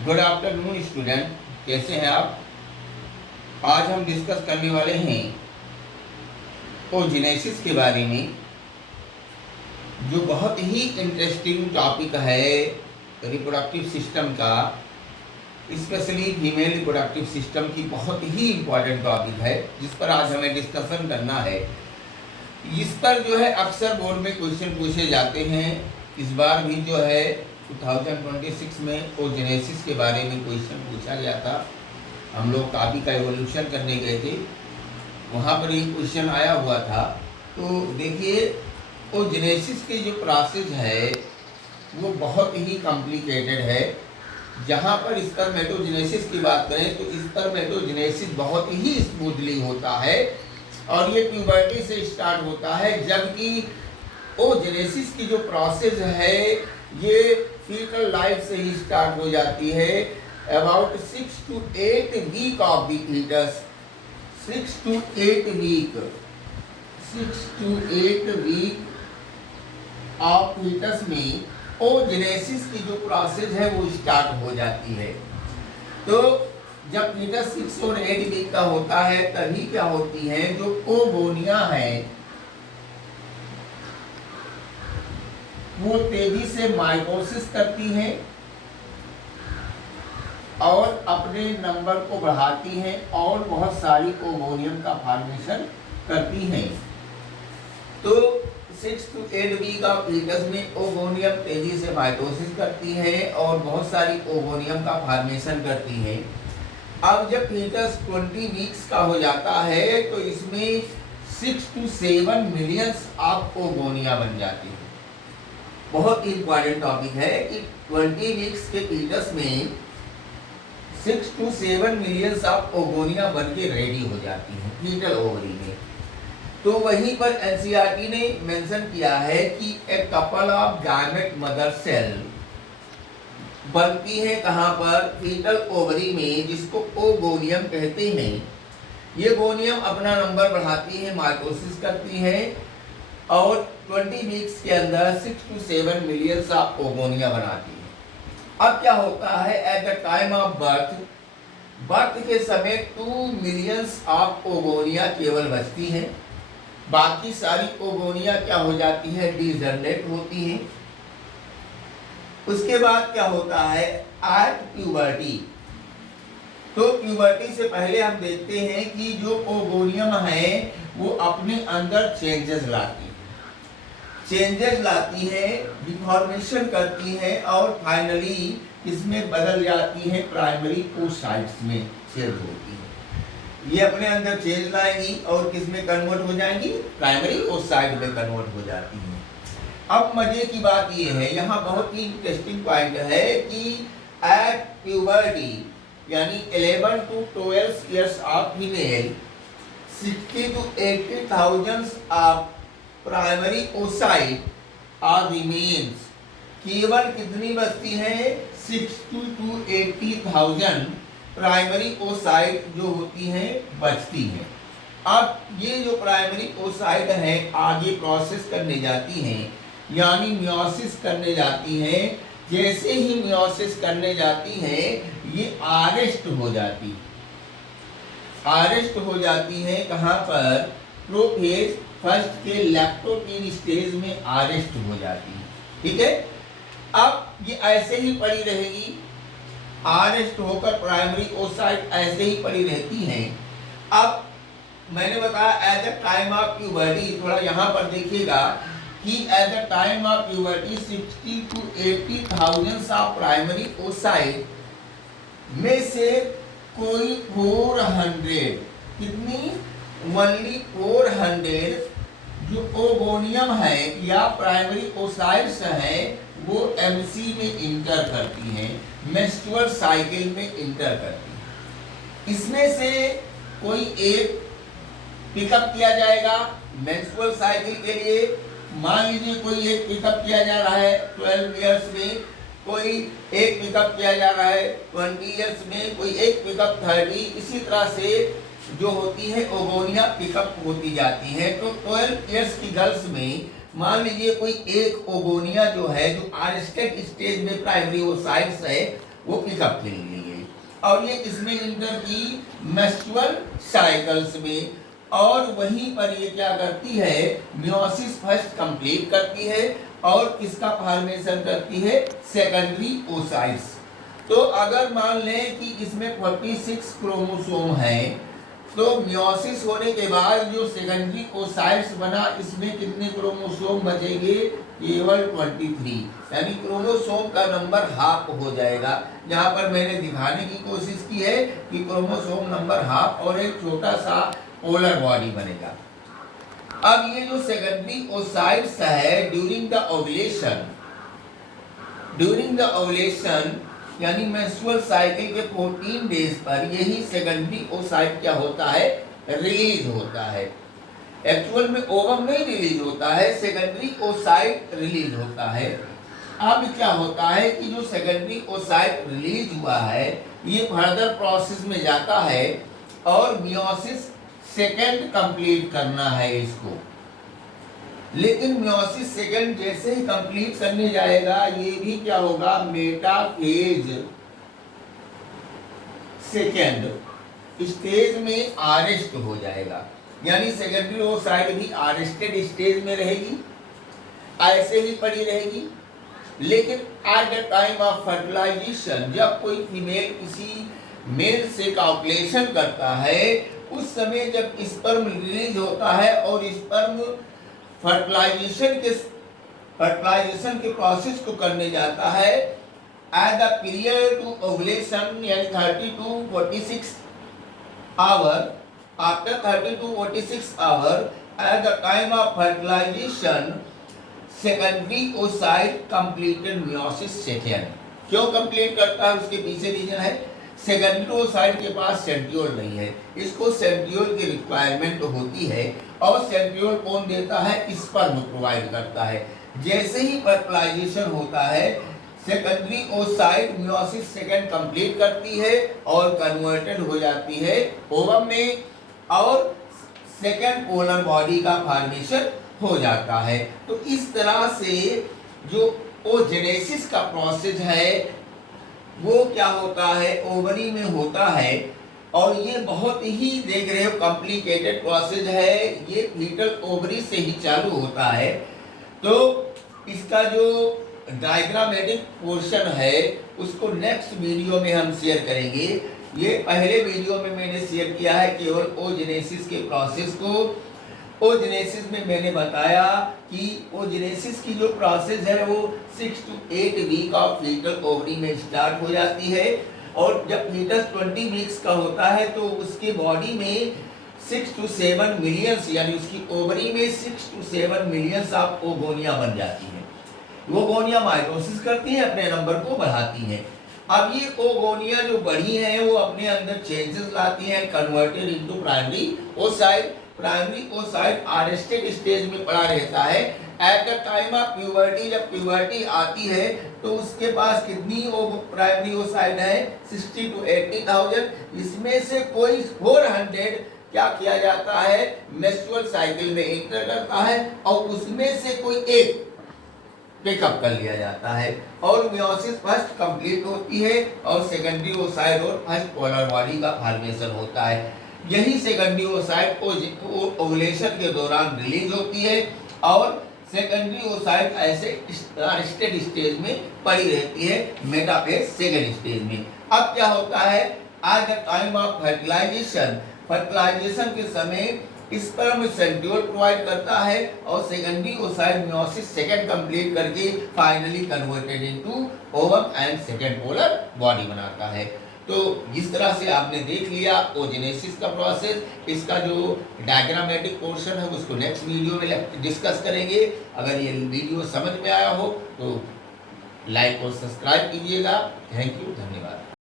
Good afternoon student, कैसे हैं आप। आज हम डिस्कस करने वाले हैं ओजेनेसिस के बारे में, जो बहुत ही इंटरेस्टिंग टॉपिक है रिप्रोडक्टिव सिस्टम का। स्पेशली फीमेल रिप्रोडक्टिव सिस्टम की बहुत ही इम्पोर्टेंट टॉपिक है, जिस पर आज हमें डिस्कशन करना है। इस पर जो है अक्सर बोर्ड में क्वेश्चन पूछे जाते हैं। इस बार भी जो है 2026 में ओजेनेसिस के बारे में क्वेश्चन पूछा गया था। हम लोग काफ़ी का एवोल्यूशन करने गए थे, वहाँ पर एक क्वेश्चन आया हुआ था। तो देखिए, ओजेनेसिस की जो प्रोसेस है वो बहुत ही कॉम्प्लिकेटेड है। जहाँ पर स्पर्मेटोजेनेसिस की बात करें तो स्पर्मेटोजेनेसिस बहुत ही स्मूथली होता है और ये प्यूबर्टी से स्टार्ट होता है, जबकि ओजेनेसिस की जो प्रोसेस है ये फीटल लाइफ से ही स्टार्ट हो जाती है। About 6 to 8 week of the foetus, 6 to 8 week of foetus में ओजेनेसिस की जो प्रोसेस है वो स्टार्ट हो जाती है। तो जब फीटस 6 और 8 वीक का होता है तभी क्या होती है, जो ओगोनिया है वो तेजी से माइटोसिस करती है और अपने नंबर को बढ़ाती हैं और बहुत सारी ओवोनियम का फॉर्मेशन करती हैं। तो 6 to 8 वीक ऑफ फीटस में ओवोनियम तेजी से माइटोसिस करती है और बहुत सारी ओवोनियम का फॉर्मेशन करती हैं। अब जब फीटस 20 वीक्स का हो जाता है तो इसमें 6 to 7 मिलियंस ऑफ ओवोनिया बन जाती है। बहुत इंपॉर्टेंट टॉपिक है कि 20 वीक्स के फीटस में 6 to 7 मिलियंस ऑफ ओगोनिया बन के रेडी हो जाती हैं फीटल ओवरी में। तो वहीं पर एनसीईआरटी ने मेंशन किया है कि एक couple of gamete mother cell बनती है कहाँ पर, फीटल ओवरी में, जिसको ओगोनियम कहते हैं। ये गोनियम अपना नंबर बढ़ाती है, माइटोसिस करती है और 20 वीक्स के अंदर 6 to 7 मिलियंस ऑफ ओगोनिया बनाती है। अब क्या होता है, at the time of birth के समय 2 मिलियंस ऑफ ओगोनिया केवल बचती हैं। बाकी सारी ओगोनिया क्या हो जाती है, डिजनरेट होती हैं। उसके बाद क्या होता है, एट प्यूबर्टी। तो प्यूबर्टी से पहले हम देखते हैं कि जो ओगोनियम है वो अपने अंदर चेंजेस लाती है, डिफॉर्मेशन करती है और फाइनली इसमें बदल जाती है, प्राइमरी oocytes में चेंज होती है। ये अपने अंदर चेंज लाएंगी और किस में कन्वर्ट हो जाएंगी, प्राइमरी oocyte में कन्वर्ट हो जाती है। अब मजे की बात ये है, यहाँ बहुत ही इंटरेस्टिंग पॉइंट है कि एट प्यूबर्टी यानी 11 to 12 years of female 60 to 80,000 of primary oocyte और रिमेन्स। केवल कितनी बचती है, 60 to 80,000 प्राइमरी oocyte जो होती हैं बचती हैं। अब ये जो प्राइमरी oocyte है आगे प्रोसेस करने जाती हैं, यानी मियोसिस करने जाती हैं। जैसे ही मियोसिस करने जाती हैं ये अरेस्ट हो जाती है कहाँ पर, प्रोफेज फर्स्ट के लैक्टोटीन स्टेज में अरेस्ट हो जाती है। ठीक है, अब ये ऐसे ही पड़ी रहेगी, अरेस्ट होकर प्राइमरी oocyte ऐसे ही पड़ी रहती हैं। अब मैंने बताया eight the time of puberty, थोड़ा यहाँ पर देखिएगा कि eight the time of puberty 60 to 80,000 of primary oocyte में से कोई 400, कितनी, ओनली 400 जो ओगोनियम है या प्राइमरी oocytes है वो एमसी में इंटर करती हैं, मेंस्ट्रुअल साइकिल में इंटर करती हैं। इसमें से कोई एक पिकअप किया जाएगा मेंस्ट्रुअल साइकिल के लिए। मान लीजिए कोई एक पिकअप किया जा रहा है 12 ईयर्स में, कोई एक पिकअप किया जा रहा है 20 ईयर्स में, कोई एक पिकअप 30, इसी तरह से जो होती है ओगोनिया पिकअप होती जाती है। तो 12 ईयर्स की गर्ल्स में मान लीजिए कोई एक ओगोनिया जो है, जो अरेस्टेड स्टेज में प्राइमरी oocytes है, वो पिकअप के लिए, और ये किसमें इंटर की, मेंस्ट्रुअल साइकिल्स में। और वहीं पर ये क्या करती है, मियोसिस फर्स्ट कंप्लीट करती है और किसका फॉर्मेशन करती है, सेकेंडरी ओसाइट्स। तो अगर मान लें कि इसमें 46 क्रोमोसोम है, तो मियोसिस होने के बाद जो सेकेंडरी ओसाइट्स बना, इसमें कितने क्रोमोसोम बचेंगे, केवल 23, यानी क्रोमोसोम का नंबर हाफ हो जाएगा। यहाँ पर मैंने दिखाने की कोशिश की है कि क्रोमोसोम नंबर हाफ और एक छोटा सा पोलर बॉडी बनेगा। अब ये जो सेकेंडरी ओसाइट्स है ड्यूरिंग द ओवुलेशन यानी मेंस्ट्रुअल साइकिल के 14 डेज पर यही सेकेंडरी ओसाइट क्या होता है, रिलीज होता है। एक्चुअल में ओवम नहीं रिलीज होता है, सेकेंडरी ओसाइट रिलीज होता है। अब क्या होता है कि जो सेकेंडरी ओसाइट रिलीज हुआ है, ये फर्दर प्रोसेस में जाता है और मियोसिस सेकेंड कंप्लीट करना है इसको। लेकिन मियोसिस सेकेंड जैसे ही कंप्लीट करने जाएगा, ये भी क्या होगा, मेटाफेज सेकेंड स्टेज में अरेस्ट हो जाएगा, यानी सेकेंडरी ओसाइट भी अरेस्टेड स्टेज में रहेगी, ऐसे ही पड़ी रहेगी। लेकिन at the time of fertilisation, जब कोई फीमेल किसी मेल से कॉपुलेशन करता है, उस समय जब स्पर्म रिलीज होता है और स्पर्म फर्टिलाइजेशन के प्रोसेस को करने जाता है, at the period to ovulation यानी 30 to 46 hour, after 30 to 46 hour at the time of fertilisation, secondary oocyte completed meiosis second. क्यों कंप्लीट करता है, उसके पीछे रीजन है, सेकेंडरी ओसाइट के पास सेंट्रियोल नहीं है, इसको सेंट्रियोल की रिक्वायरमेंट होती है, और सेंट्रियोल कौन देता है, स्पर्म प्रोवाइड करता है। जैसे ही फर्टिलाइजेशन होता है, secondary oocyte meiosis second complete करती है और कन्वर्टेड हो जाती है ओवम में, और सेकेंड पोलर बॉडी का फॉर्मेशन हो जाता है। तो इस तरह से जो ओजेनेसिस का प्रोसेस है वो क्या होता है, ओवरी में होता है, और ये बहुत ही देख रहे हो कॉम्प्लिकेटेड प्रोसेस है, ये फीटल ओवरी से ही चालू होता है। तो इसका जो डायग्रामेटिक पोर्शन है उसको नेक्स्ट वीडियो में हम शेयर करेंगे। ये पहले वीडियो में मैंने शेयर किया है केवल ओजेनेसिस के प्रोसेस को। ओजेनेसिस में मैंने बताया कि ओजेनेसिस की जो प्रोसेस है वो 6 to 8 week of foetal ovary में स्टार्ट हो जाती है, और जब फीटस 20 वीक्स का होता है तो उसकी बॉडी में 6 to 7 मिलियंस यानी उसकी ओवरी में 6 to 7 मिलियंस ऑफ ओगोनिया बन जाती है। ओगोनिया माइटोसिस करती है, अपने नंबर को बढ़ाती है। अब ये ओगोनिया जो बढ़ी है वो अपने अंदर चेंजेस लाती हैं, converted into primary oocyte. Primary oocyte arrested stage में पड़ा रहता है। At the time of puberty, जब प्यूबर्टी आती है तो उसके पास कितनी प्राइमरी ओसाइट है, 60 to 80,000। इसमें से कोई 400 क्या किया जाता है, मेंस्ट्रुअल साइकिल में एंटर करता है, और उसमें से कोई एक पिकअप कर लिया जाता है, और मियोसिस फर्स्ट कंप्लीट होती है और सेकेंडरी ओसाइट और फर्स्ट पोलर बॉडी का फॉर्मेशन होता है। यही सेकेंडरी ओसाइट ओवुलेशन के दौरान रिलीज होती है, और सेकेंडरी ओसाइट ऐसे अरेस्टेड स्टेज में पड़ी रहती है, मेटाफेज सेकेंड स्टेज में। अब क्या होता है, at the time of fertilization के समय स्पर्म सेंट्रियोल प्रोवाइड करता है, और secondary oocyte meiosis second complete करके finally converted into ovum and second polar body बनाता है। तो जिस तरह से आपने देख लिया ओजेनेसिस का प्रोसेस, इसका जो डायग्रामेटिक पोर्शन है उसको नेक्स्ट वीडियो में डिस्कस करेंगे। अगर ये वीडियो समझ में आया हो तो लाइक और सब्सक्राइब कीजिएगा। थैंक यू, धन्यवाद।